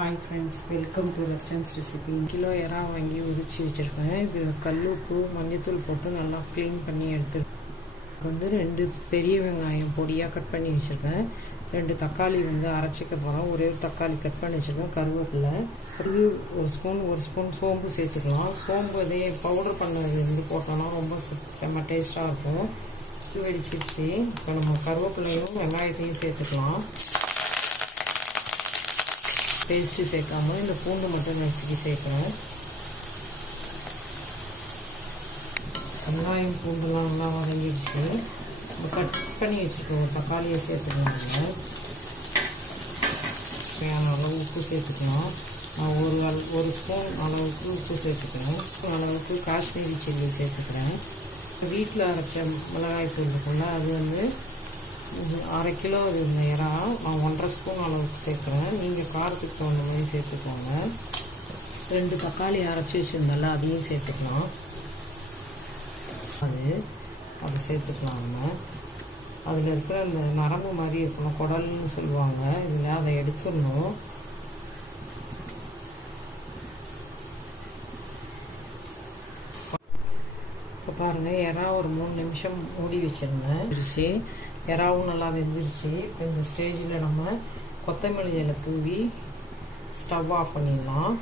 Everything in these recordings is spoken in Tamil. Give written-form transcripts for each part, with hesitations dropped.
ஹாய் ஃப்ரெண்ட்ஸ், வெல்கம் டு லட்சம்ஸ் ரெசிபி. கிலோ இறா வாங்கி உரிச்சு வச்சுருக்கேன். இது கல்லுப்பு மஞ்சத்தூள் போட்டு நல்லா க்ளீன் பண்ணி எடுத்துருக்கேன். வந்து 2 பெரிய வெங்காயம் பொடியாக கட் பண்ணி வச்சுருக்கேன். 2 தக்காளி அரைச்சிக்க போகிறோம். ஒரே ஒரு தக்காளி கட் பண்ணி வச்சுருக்கேன். கருவேப்பிலை அது ஒரு ஸ்பூன் சோம்பு சேர்த்துக்கலாம். சோம்பு இதே பவுடர் பண்ணது போட்டோன்னா ரொம்ப செம்ம டேஸ்ட்டாக இருக்கும். இது வெடிச்சிருச்சு. இப்போ நம்ம கருவேப்பிலையும் வெங்காயத்தையும் சேர்த்துக்கலாம். பேஸ்ட்டு சேர்க்காம இந்த பூண்டு மட்டும் நசுக்கி சேர்க்குறேன். வெங்காயம் பூண்டுலாம் நல்லா வதங்கிடுச்சு. கட் பண்ணி வச்சுருக்கோம். ஒரு தக்காளியை சேர்த்துக்கலாங்க. தேவையான அளவு உப்பு சேர்த்துக்கலாம். நான் ஒரு ஸ்பூன் அளவுக்கு உப்பு சேர்த்துக்கிறேன். அளவுக்கு காஷ்மீரி சில்லி சேர்த்துக்கிறேன். வீட்டில் அரைச்ச மிளகாய் தூள் இருக்குல்ல, அது 1/2 கிலோ இருந்த இறா நான் 1.5 ஸ்பூன் அளவுக்கு சேர்க்குறேன். நீங்கள் காரத்துக்கு தகுந்த மாதிரி சேர்த்துக்கோங்க. 2 தக்காளி அரைச்சி வச்சுருந்தால அதையும் சேர்த்துக்கலாம். அதை சேர்த்துக்கலாம். நம்ம அதில் இருக்கிற அந்த நரம்பு மாதிரி இருக்கணும், குடல்னு சொல்லுவாங்க. இதில் அதை எடுத்துடணும். இப்போ பாருங்கள், இறா ஒரு 3 நிமிஷம் மூடி வச்சுருந்தேன். வெந்துருச்சு. இறாவும் நல்லா வெந்துருச்சு. இப்போ இந்த ஸ்டேஜில் நம்ம கொத்தமல்லி இலை தூவி ஸ்டவ் ஆஃப் பண்ணிடலாம்.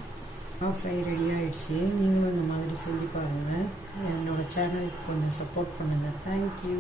ஃப்ரை ரெடி ஆகிடுச்சு. நீங்களும் இந்த மாதிரி செஞ்சு பாருங்கள். என்னோடய சேனலுக்கு கொஞ்சம் சப்போர்ட் பண்ணுங்கள். தேங்க்யூ.